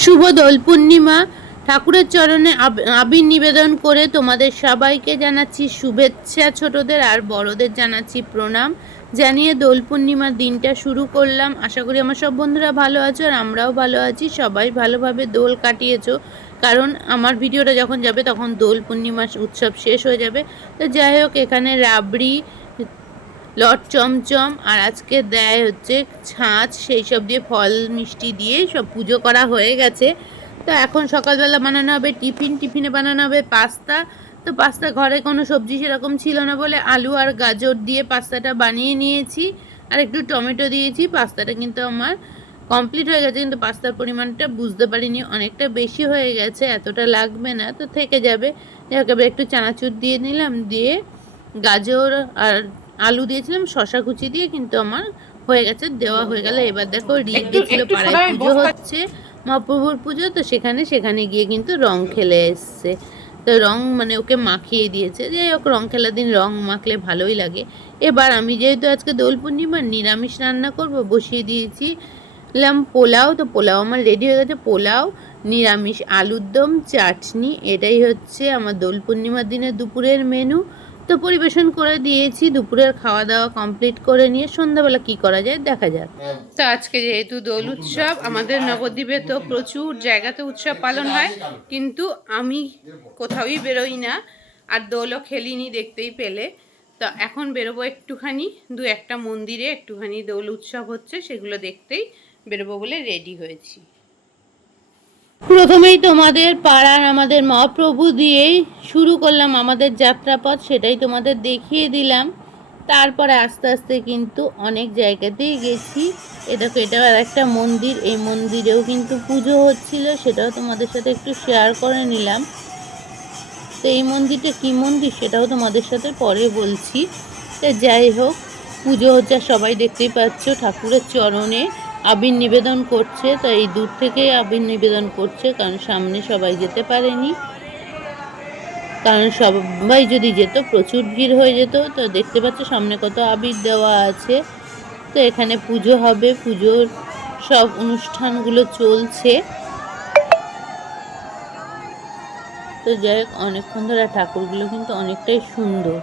শুভ দোল পূর্ণিমা। ঠাকুরের চরণে আব- আবির নিবেদন করে তোমাদের সবাইকে জানাচ্ছি শুভেচ্ছা ছোটদের আর বড়দের জানাচ্ছি প্রণাম। জানিয়ে দোল পূর্ণিমার দিনটা শুরু করলাম। আশা করি আমার সব বন্ধুরা ভালো আছো আর আমরাও ভালো আছি। সবাই ভালোভাবে দোল কাটিয়েছো। কারণ আমার ভিডিওটা যখন যাবে তখন দোল পূর্ণিমার উৎসব শেষ হয়ে যাবে। তো যাই হোক, এখানে রাবড়ি লট চমচম, আর আজকে দেয় হচ্ছে ছাঁচ, সেই সব দিয়ে ফল, মিষ্টি দিয়ে সব পুজো করা হয়ে গেছে। তো এখন সকালবেলা বানানো হবে টিফিন, টিফিনে বানানো হবে পাস্তা। তো পাস্তা ঘরে কোনো সবজি সেরকম ছিল না বলে আলু আর গাজর দিয়ে পাস্তাটা বানিয়ে নিয়েছি। আর একটু টমেটো দিয়েছি, পাস্তাটা কিন্তু আমার কমপ্লিট হয়ে গেছে, কিন্তু পাস্তার পরিমাণটা বুঝতে পারিনি, অনেকটা বেশি হয়ে গেছে, এতটা লাগবে না, তো থেকে যাবে। একটু চানাচুর দিয়ে নিলাম, দিয়ে গাজর আর আলু দিয়েছিলাম শশা কুচি দিয়ে কিন্তু আমার হয়ে গেছে দেওয়া হয়ে গেল। এবার দেখো গেছিল পাড়ায় পুজো হচ্ছে মহাপ্রভুর পুজো তো সেখানে সেখানে গিয়ে কিন্তু রং খেলে এসছে। তো রং মানে ওকে মাখিয়ে দিয়েছে। যাই হোক রং খেলার দিন রং মাখলে ভালোই লাগে। এবার আমি যেহেতু আজকে দোল পূর্ণিমা নিরামিষ রান্না করব বসিয়ে দিয়েছি লাম পোলাও। তো পোলাও আমার রেডি হয়ে গেছে। পোলাও নিরামিষ আলুর দম চাটনি এটাই হচ্ছে আমার দোল পূর্ণিমার দিনে দুপুরের মেনু তো পরিবেশন করে দিয়েছি দুপুরের খাওয়া দাওয়া কমপ্লিট করে নিয়ে সন্ধ্যাবেলা কি করা যায় দেখা যাক। তো আজকে যেহেতু দোল উৎসব আমাদের নবদ্বীপে তো প্রচুর জায়গাতে উৎসব পালন হয় কিন্তু আমি কোথাওই বেরোই না আর দোলও খেলিনি দেখতেই পেলে। তো এখন বেরোবো একটুখানি দু একটা মন্দিরে একটুখানি দোল উৎসব হচ্ছে সেগুলো দেখতেই বেরোবো বলে রেডি হয়েছি। প্রথমেই তোমাদের পাড়ার আমাদের মহাপ্রভু দিয়েই শুরু করলাম আমাদের যাত্রাপথ, সেটাই তোমাদের দেখিয়ে দিলাম। তারপরে আস্তে আস্তে কিন্তু অনেক জায়গাতেই গেছি। এটা এটাও আর একটা মন্দির, এই মন্দিরেও কিন্তু পুজো হচ্ছিল, সেটাও তোমাদের সাথে একটু শেয়ার করে নিলাম। তো এই মন্দিরটা কী মন্দির সেটাও তোমাদের সাথে পরে বলছি। তো যাই হোক, পুজো হচ্ছে সবাই দেখতেই পাচ্ছ ঠাকুরের চরণে। আবির নিবেদন করছে, তো এই দূর থেকেই আবির নিবেদন করছে, কারণ সামনে সবাই যেতে পারেনি। কারণ সবাই যদি যেত, প্রচুর ভিড় হয়ে যেত, তো দেখতে পাচ্ছ সামনে কত আবির দেওয়া আছে। তো এখানে পুজো হবে, পুজোর সব অনুষ্ঠানগুলো চলছে। তো যাই হোক, অনেকক্ষণ ধরে ঠাকুরগুলো কিন্তু অনেকটাই সুন্দর।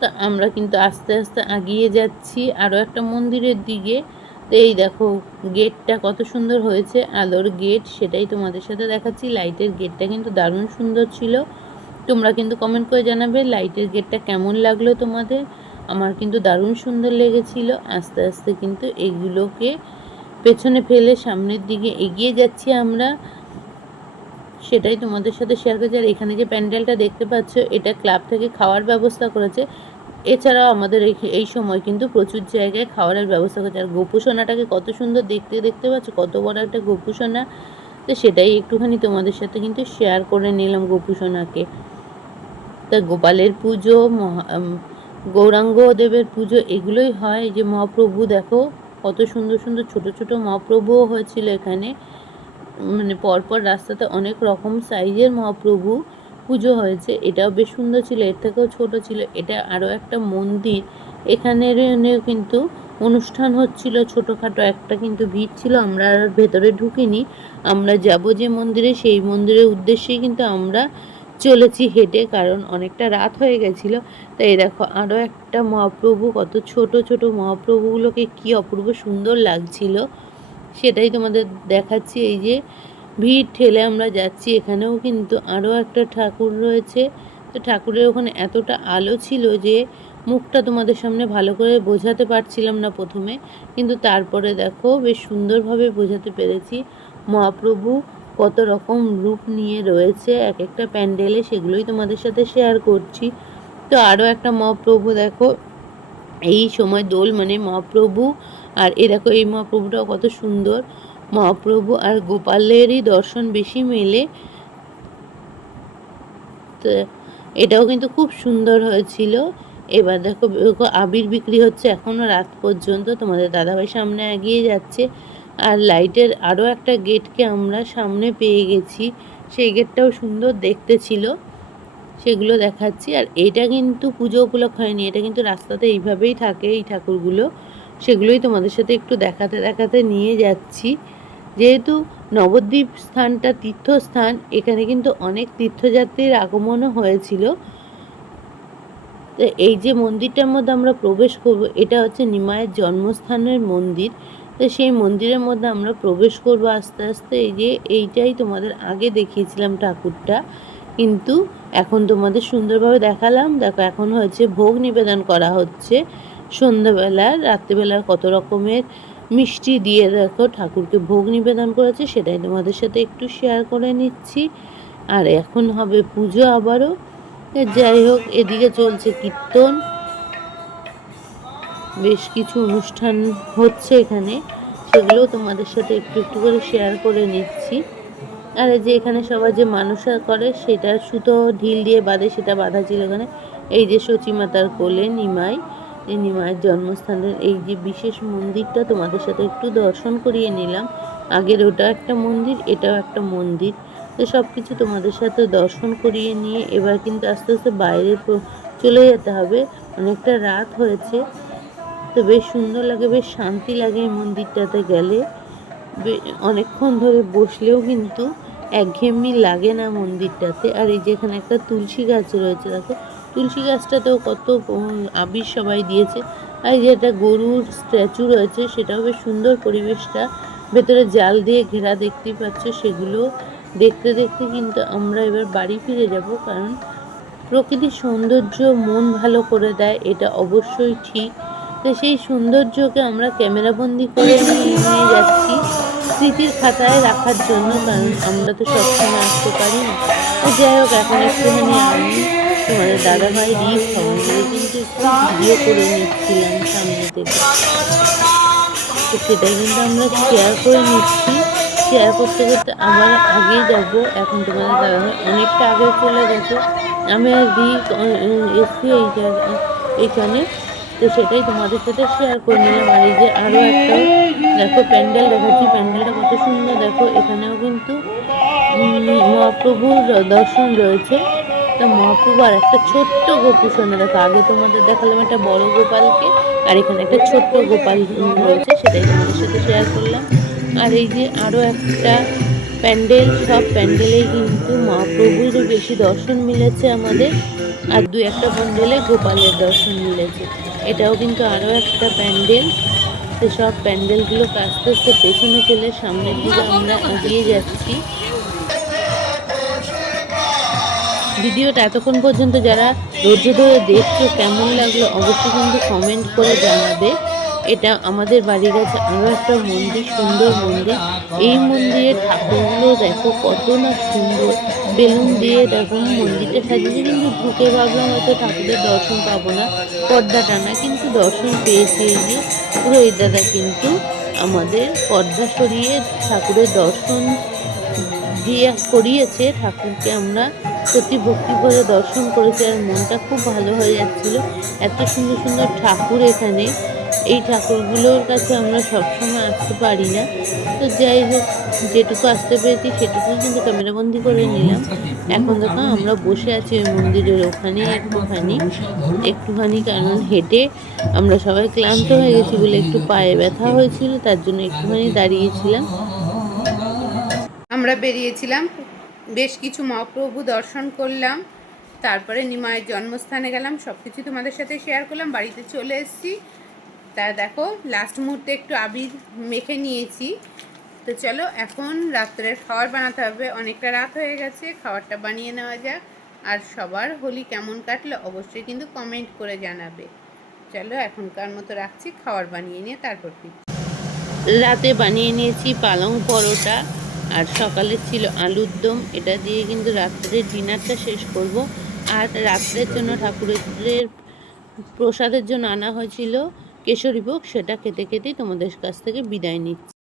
তা আমরা কিন্তু আস্তে আস্তে আগিয়ে যাচ্ছি। আরও একটা মন্দিরের দিকে। তো এই দেখো, গেটটা কত সুন্দর হয়েছে। আলোর গেট, সেটাই তোমাদের সাথে দেখাচ্ছি। লাইটের গেটটা কিন্তু দারুণ সুন্দর ছিল। তোমরা কিন্তু কমেন্ট করে জানাবে, লাইটের গেটটা কেমন লাগল তোমাদের? আমার কিন্তু দারুণ সুন্দর লেগেছিল। আস্তে আস্তে কিন্তু এগুলোকে পেছনে ফেলে সামনের দিকে এগিয়ে যাচ্ছি আমরা। সেটাই তোমাদের সাথে শেয়ার করছি। আর এখানে যে প্যান্ডেলটা দেখতে পাচ্ছ, এটা ক্লাব থেকে খাওয়ার ব্যবস্থা করেছে। এছাড়াও আমাদের এই সময় কিন্তু প্রচুর জায়গায় খাওয়ারের ব্যবস্থা করেছে। আর গোপুসোনাটাকে কত সুন্দর দেখতে দেখতে পাচ্ছ, কত বড় একটা গোপুসোনা। তো সেটাই একটুখানি তোমাদের সাথে কিন্তু শেয়ার করে নিলাম গোপুসোনাকে। তা গোপালের পুজো, মহা গৌরাঙ্গ দেবের পুজো, এগুলোই হয়। যে মহাপ্রভু দেখো, কত সুন্দর সুন্দর ছোট ছোট মহাপ্রভুও হয়েছিল এখানে। মানে পরপর রাস্তাতে অনেক রকম সাইজের মহাপ্রভু। পুজো হয়েছে, এটাও বেশ সুন্দর ছিল, এর থেকেও ছোট ছিল। এটা আরও একটা মন্দির এখানের কিন্তু অনুষ্ঠান হচ্ছিল ছোটোখাটো, একটা কিন্তু ভিড় ছিল, আমরা আর ভেতরে ঢুকিনি। আমরা যাব যে মন্দিরে, সেই মন্দিরের উদ্দেশ্যেই কিন্তু আমরা চলেছি হেঁটে, কারণ অনেকটা রাত হয়ে গেছিল। তাই এই দেখো, আরও একটা মহাপ্রভু, কত ছোট ছোট মহাপ্রভুগুলোকে কি অপূর্ব সুন্দর লাগছিল। সেটাই তোমাদের দেখাচ্ছি, এই যে ভিড় ঠেলে আমরা যাচ্ছি। এখানেও কিন্তু আরও একটা ঠাকুর রয়েছে। তো ঠাকুরের ওখানে এতটা আলো ছিল যে মুখটা তোমাদের সামনে ভালো করে বোঝাতে পারছিলাম না প্রথমে। কিন্তু তারপরে দেখো বেশ সুন্দরভাবে বোঝাতে পেরেছি। মহাপ্রভু কত রকম রূপ নিয়ে রয়েছে। এক একটা প্যান্ডেলে সেগুলোই তোমাদের সাথে শেয়ার করছি। তো আরও একটা মহাপ্রভু দেখো, এই সময় দোল মানে মহাপ্রভু। আর এ দেখো, এই মহাপ্রভুটাও কত সুন্দর। মহাপ্রভু আর গোপালেরই দর্শন বেশি মেলে। তো এটাও কিন্তু খুব সুন্দর হয়েছিল। এবার দেখো আবির বিক্রি হচ্ছে এখনও রাত পর্যন্ত। তোমাদের দাদাভাই সামনে এগিয়ে যাচ্ছে। আর লাইটের আরও একটা গেটকে আমরা সামনে পেয়ে গেছি। সেই গেটটাও সুন্দর দেখতে ছিল। সেগুলো দেখাচ্ছি। আর এটা কিন্তু পুজো উপলক্ষ হয়নি। এটা কিন্তু রাস্তাতে এইভাবেই থাকে এই ঠাকুরগুলো। সেগুলোই তোমাদের সাথে একটু দেখাতে দেখাতে নিয়ে যাচ্ছি। যেহেতু নবদ্বীপ স্থানটা তীর্থস্থান, এখানে কিন্তু অনেক তীর্থযাত্রীর আগমনও হয়েছিল। তো এই যে মন্দিরটার মধ্যে আমরা প্রবেশ করব, এটা হচ্ছে নিমায়ের জন্মস্থানের মন্দির। তো সেই মন্দিরের মধ্যে আমরা প্রবেশ করব আস্তে আস্তে। এই যে এইটাই তোমাদের আগে দেখিয়েছিলাম ঠাকুরটা। কিন্তু এখন তোমাদের সুন্দরভাবে দেখালাম। দেখো, এখন হচ্ছে ভোগ নিবেদন করা হচ্ছে। সন্ধ্যাবেলা রাত্রিবেলার কত রকমের মিষ্টি দিয়ে দেখো, ঠাকুরকে ভোগ নিবেদন করেছে, সেটাই তোমাদের সাথে একটু শেয়ার করে নিচ্ছি। আর এখন হবে পুজো আবারও। যাই হোক, এদিকে চলছে কীর্তন। বেশ কিছু অনুষ্ঠান হচ্ছে এখানে, সেগুলোও তোমাদের সাথে একটু একটু করে শেয়ার করে নিচ্ছি। আর যে এখানে সবাই যে মানুষরা করে, সেটা সুতো ঢিল দিয়ে বাঁধে, সেটা বাঁধা ছিল এখানে। এই যে শচীমাতার কোলে নিমাই। এই নিমাইয়ের জন্মস্থানের এই যে বিশেষ মন্দিরটা তোমাদের সাথে একটু দর্শন করিয়ে নিলাম। আগের ওটা একটা মন্দির, এটাও একটা মন্দির। তো সব কিছু তোমাদের সাথে দর্শন করিয়ে নিয়ে এবার কিন্তু আস্তে আস্তে বাইরে চলে যেতে হবে। অনেকটা রাত হয়েছে। তো বেশ সুন্দর লাগে, বেশ শান্তি লাগে এই মন্দিরটাতে গেলে। অনেকক্ষণ ধরে বসলেও কিন্তু একঘেয়েমি লাগে না মন্দিরটাতে। আর এই যে এখানে একটা তুলসী গাছ রয়েছে, দেখো। তুলসী গাছটাতেও কত আবির সবাই দিয়েছে। আর যে একটা গরুর স্ট্যাচু রয়েছে, সেটাও বেশ সুন্দর পরিবেশটা। ভেতরে জাল দিয়ে ঘেরা দেখতেই পাচ্ছ, সেগুলো দেখতে দেখতে কিন্তু আমরা এবার বাড়ি ফিরে যাব, কারণ প্রকৃতির সৌন্দর্য মন ভালো করে দেয়, এটা অবশ্যই ঠিক। তো সেই সৌন্দর্যকে আমরা ক্যামেরাবন্দি করে নিয়ে যাচ্ছি স্মৃতির খাতায় রাখার জন্য, কারণ আমরা তো সবসময় আসতে পারি না। যাই হোক, এখন একটুখানি আমি তোমাদের দাদাভাই রিফ সঙ্গে কিন্তু ভিডিও করে নিচ্ছিলাম সামনে থেকে তো সেটাই কিন্তু আমরা শেয়ার করে নিচ্ছি। শেয়ার করতে করতে আবার আগে যাব। এখন তোমাদের দাদাভাই অনেকটা আগে চলে গেছে। আমি আর রিফ এসছি এই এইখানে তো সেটাই তোমাদের সাথে শেয়ার করে নিলাম। আর এই যে আরও একটা, দেখো প্যান্ডেল দেখাচ্ছি। প্যান্ডেলটা কত সুন্দর। দেখো এখানেও কিন্তু মহাপ্রভুর দর্শন রয়েছে। তো মহাপ্রভু আর একটা ছোট্ট গোপু গোপুসোনা দেখো, আগে তোমাদের দেখালাম একটা বড় গোপালকে, আর এখানে একটা ছোট্ট গোপাল রয়েছে, সেটাই তোমাদের সাথে শেয়ার করলাম। আর এই যে আরও একটা প্যান্ডেল, সব প্যান্ডেলেই কিন্তু মহাপ্রভুর বেশি দর্শন মিলেছে আমাদের, আর দু একটা প্যান্ডেলে গোপালের দর্শন মিলেছে। এটাও কিন্তু আরও একটা প্যান্ডেল। সব প্যান্ডেলগুলোকে আস্তে আস্তে পেছনে ফেলে সামনের দিকে আমরা এগিয়ে যাচ্ছি। ভিডিওটা এতক্ষণ পর্যন্ত যারা ধৈর্য ধরে দেখছ, কেমন লাগল অবশ্যই কিন্তু কমেন্ট করে জানাবে। এটা আমাদের বাড়ির কাছে আরও একটা মন্দির, সুন্দর মন্দির। এই মন্দিরের ঠাকুরগুলো দেখো কত না সুন্দর। বেলুন দিয়ে দেখো মন্দিরটা সাজিয়েছে, কিন্তু ঢুকে ভাবলাম হয়তো ঠাকুরের দর্শন পাবো না। পর্দা টানা কিন্তু দর্শন পেয়েছি এই যে পুরো এই দাদা কিন্তু আমাদের পর্দা সরিয়ে ঠাকুরের দর্শন দিয়ে করিয়েছে। ঠাকুরকে আমরা সত্যি ভক্তি করে দর্শন করেছি আর মনটা খুব ভালো হয়ে যাচ্ছিল। এত সুন্দর সুন্দর ঠাকুর এখানে। এই ঠাকুরগুলোর কাছে আমরা সবসময় আসতে পারি না। তো যাই হোক, যেটুকু আসতে পেরেছি সেটুকুই কিন্তু ক্যামেরাবন্দি করে নিলাম। এখন দেখো আমরা বসে আছি ওই মন্দিরের ওখানে একটুখানি। একটুখানি কারণ হেঁটে আমরা সবাই ক্লান্ত হয়ে গেছি বলে একটু পায়ে ব্যথা হয়েছিল, তার জন্য একটুখানি দাঁড়িয়েছিলাম। আমরা বেরিয়েছিলাম। বেশ কিছু মহাপ্রভু দর্শন করলাম, তারপরে নিমায়ের জন্মস্থানে গেলাম সব কিছু তোমাদের সাথে শেয়ার করলাম, বাড়িতে চলে এসেছি। তা দেখো লাস্ট মুহূর্তে একটু আবির মেখে নিয়েছি। তো চলো, এখন রাত্রের খাবার বানাতে হবে, অনেকটা রাত হয়ে গেছে, খাবারটা বানিয়ে নেওয়া যাক। আর সবার হোলি কেমন কাটলো অবশ্যই কিন্তু কমেন্ট করে জানাবে। চলো, এখনকার মতো রাখছি, খাবার বানিয়ে নিয়ে তারপর রাতে বানিয়ে নিয়েছি পালং পরোটা। আর সকালে ছিল আলুর দম। এটা দিয়ে কিন্তু রাত্রের ডিনারটা শেষ করব। আর রাত্রের জন্য ঠাকুরের প্রসাদের জন্য আনা হয়েছিল কেশরী ভোগ। সেটা খেতে খেতেই তোমাদের কাছ থেকে বিদায় নিচ্ছি।